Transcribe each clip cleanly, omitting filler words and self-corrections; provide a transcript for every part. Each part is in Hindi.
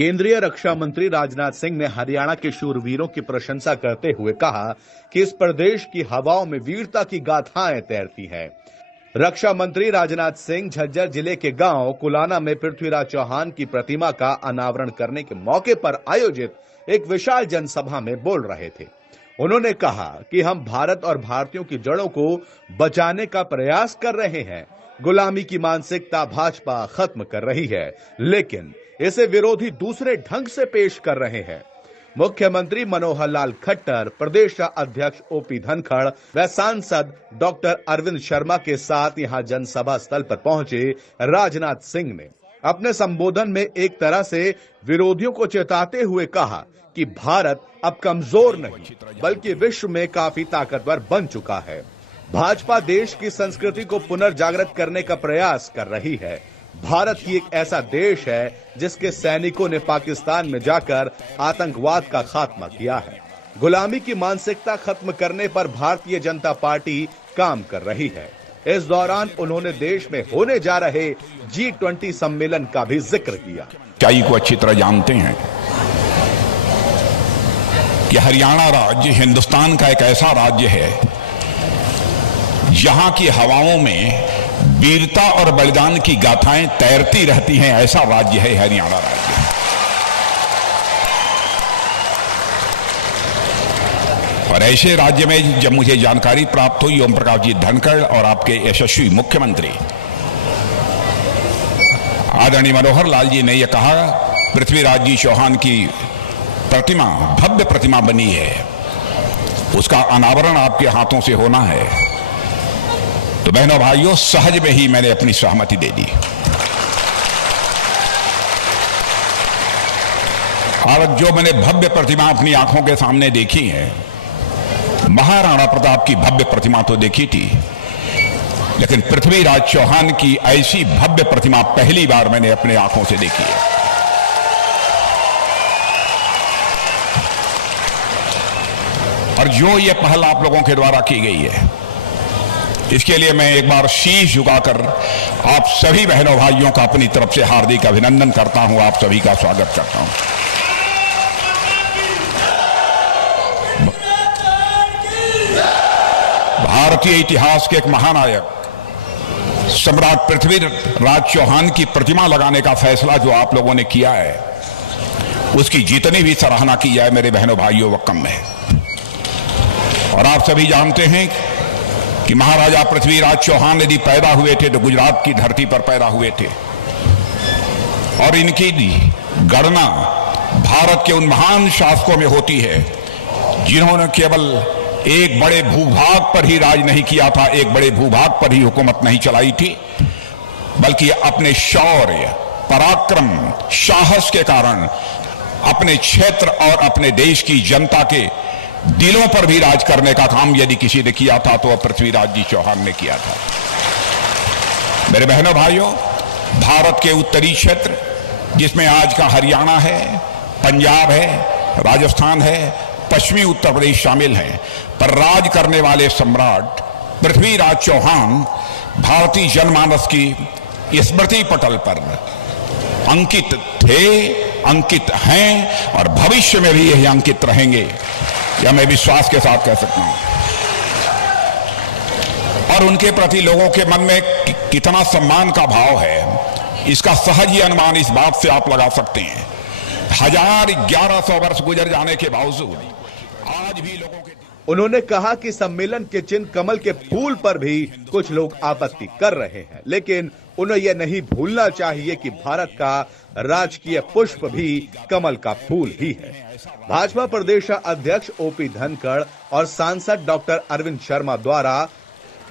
केंद्रीय रक्षा मंत्री राजनाथ सिंह ने हरियाणा के शूरवीरों की प्रशंसा करते हुए कहा कि इस प्रदेश की हवाओं में वीरता की गाथाएं तैरती हैं। रक्षा मंत्री राजनाथ सिंह झज्जर जिले के गांव कुलाना में पृथ्वीराज चौहान की प्रतिमा का अनावरण करने के मौके पर आयोजित एक विशाल जनसभा में बोल रहे थे। उन्होंने कहा कि हम भारत और भारतीयों की जड़ों को बचाने का प्रयास कर रहे हैं। गुलामी की मानसिकता भाजपा खत्म कर रही है, लेकिन इसे विरोधी दूसरे ढंग से पेश कर रहे हैं। मुख्यमंत्री मनोहर लाल खट्टर, प्रदेश अध्यक्ष ओपी धनखड़ व सांसद डॉक्टर अरविंद शर्मा के साथ यहां जनसभा स्थल पर पहुंचे राजनाथ सिंह ने अपने संबोधन में एक तरह से विरोधियों को चेताते हुए कहा कि भारत अब कमजोर नहीं बल्कि विश्व में काफी ताकतवर बन चुका है। भाजपा देश की संस्कृति को पुनर्जागृत करने का प्रयास कर रही है। भारत ही एक ऐसा देश है जिसके सैनिकों ने पाकिस्तान में जाकर आतंकवाद का खात्मा किया है। गुलामी की मानसिकता खत्म करने पर भारतीय जनता पार्टी काम कर रही है। इस दौरान उन्होंने देश में होने जा रहे G20 सम्मेलन का भी जिक्र किया। सच्चाई को अच्छी तरह जानते हैं कि हरियाणा राज्य हिंदुस्तान का एक ऐसा राज्य है जहां की हवाओं में वीरता और बलिदान की गाथाएं तैरती रहती हैं। ऐसा राज्य है हरियाणा राज्य। और ऐसे राज्य में जब मुझे जानकारी प्राप्त हुई, ओम प्रकाश जी धनखड़ और आपके यशस्वी मुख्यमंत्री आदरणीय मनोहर लाल जी ने यह कहा, पृथ्वीराज जी चौहान की प्रतिमा भव्य प्रतिमा बनी है, उसका अनावरण आपके हाथों से होना है, तो बहनों भाइयों सहज में ही मैंने अपनी सहमति दे दी। और जो मैंने भव्य प्रतिमा अपनी आंखों के सामने देखी है, महाराणा प्रताप की भव्य प्रतिमा तो देखी थी, लेकिन पृथ्वीराज चौहान की ऐसी भव्य प्रतिमा पहली बार मैंने अपने आंखों से देखी है। और जो ये पहल आप लोगों के द्वारा की गई है, इसके लिए मैं एक बार शीश झुकाकर आप सभी बहनों भाइयों का अपनी तरफ से हार्दिक अभिनंदन करता हूं, आप सभी का स्वागत करता हूं। भारतीय इतिहास के एक महानायक सम्राट पृथ्वीराज चौहान की प्रतिमा लगाने का फैसला जो आप लोगों ने किया है, उसकी जितनी भी सराहना की जाए मेरे बहनों भाइयों, वह कम है। और आप सभी जानते हैं कि महाराजा पृथ्वीराज चौहान यदि पैदा हुए थे तो गुजरात की धरती पर पैदा हुए थे, और इनकी गणना भारत के उन महान शासकों में होती है जिन्होंने केवल एक बड़े भूभाग पर ही राज नहीं किया था, एक बड़े भूभाग पर ही हुकूमत नहीं चलाई थी, बल्कि अपने शौर्य, पराक्रम, साहस के कारण अपने क्षेत्र और अपने देश की जनता के दिलों पर भी राज करने का काम यदि किसी ने किया था तो वह पृथ्वीराज जी चौहान ने किया था। मेरे बहनों भाइयों, भारत के उत्तरी क्षेत्र जिसमें आज का हरियाणा है, पंजाब है, राजस्थान है, पश्चिमी उत्तर प्रदेश शामिल हैं, पर राज करने वाले सम्राट पृथ्वीराज चौहान भारतीय जनमानस की स्मृति पटल पर अंकित थे, अंकित हैं और भविष्य में भी यही अंकित रहेंगे, यह मैं विश्वास के साथ कह सकता हूं। और उनके प्रति लोगों के मन में कितना सम्मान का भाव है, इसका सहज ही अनुमान इस बात से आप लगा सकते हैं। 1100 वर्ष गुजर जाने के बावजूद आज भी लोगों के उन्होंने कहा कि सम्मेलन के चिन्ह कमल के फूल पर भी कुछ लोग आपत्ति कर रहे हैं, लेकिन उन्हें यह नहीं भूलना चाहिए कि भारत का राजकीय पुष्प भी कमल का फूल ही है। भाजपा प्रदेश अध्यक्ष ओपी धनखड़ और सांसद डॉक्टर अरविंद शर्मा द्वारा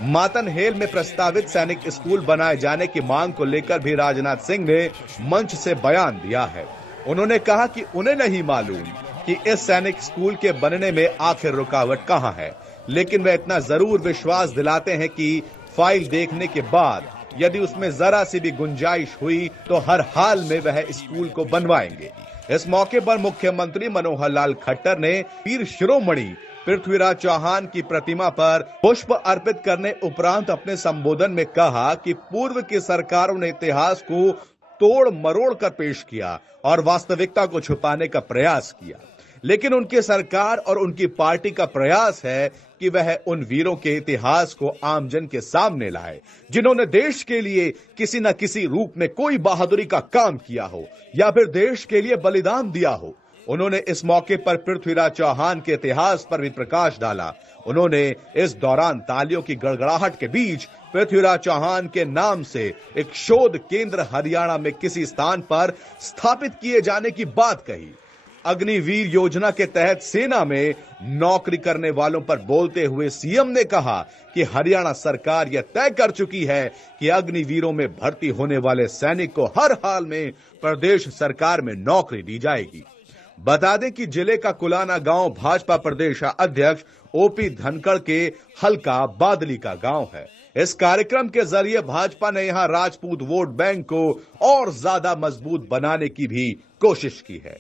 मातनहेल में प्रस्तावित सैनिक स्कूल बनाए जाने की मांग को लेकर भी राजनाथ सिंह ने मंच से बयान दिया है। उन्होंने कहा कि उन्हें नहीं मालूम कि इस सैनिक स्कूल के बनने में आखिर रुकावट कहां है, लेकिन वे इतना जरूर विश्वास दिलाते हैं कि फाइल देखने के बाद यदि उसमें जरा सी भी गुंजाइश हुई तो हर हाल में वह स्कूल को बनवाएंगे। इस मौके पर मुख्यमंत्री मनोहर लाल खट्टर ने वीर शिरोमणि पृथ्वीराज चौहान की प्रतिमा पर पुष्प अर्पित करने उपरांत अपने संबोधन में कहा कि पूर्व की सरकारों ने इतिहास को तोड़ मरोड़ कर पेश किया और वास्तविकता को छुपाने का प्रयास किया। लेकिन उनकी सरकार और उनकी पार्टी का प्रयास है कि वह उन वीरों के इतिहास को आमजन के सामने लाए जिन्होंने देश के लिए किसी न किसी रूप में कोई बहादुरी का काम किया हो या फिर देश के लिए बलिदान दिया हो। उन्होंने इस मौके पर पृथ्वीराज चौहान के इतिहास पर भी प्रकाश डाला। उन्होंने इस दौरान तालियों की गड़गड़ाहट के बीच पृथ्वीराज चौहान के नाम से एक शोध केंद्र हरियाणा में किसी स्थान पर स्थापित किए जाने की बात कही। अग्निवीर योजना के तहत सेना में नौकरी करने वालों पर बोलते हुए सीएम ने कहा कि हरियाणा सरकार यह तय कर चुकी है कि अग्निवीरों में भर्ती होने वाले सैनिक को हर हाल में प्रदेश सरकार में नौकरी दी जाएगी। बता दें कि जिले का कुलाना गांव भाजपा प्रदेश अध्यक्ष ओपी धनखड़ के हल्का बादली का गांव है। इस कार्यक्रम के जरिए भाजपा ने यहां राजपूत वोट बैंक को और ज्यादा मजबूत बनाने की भी कोशिश की है।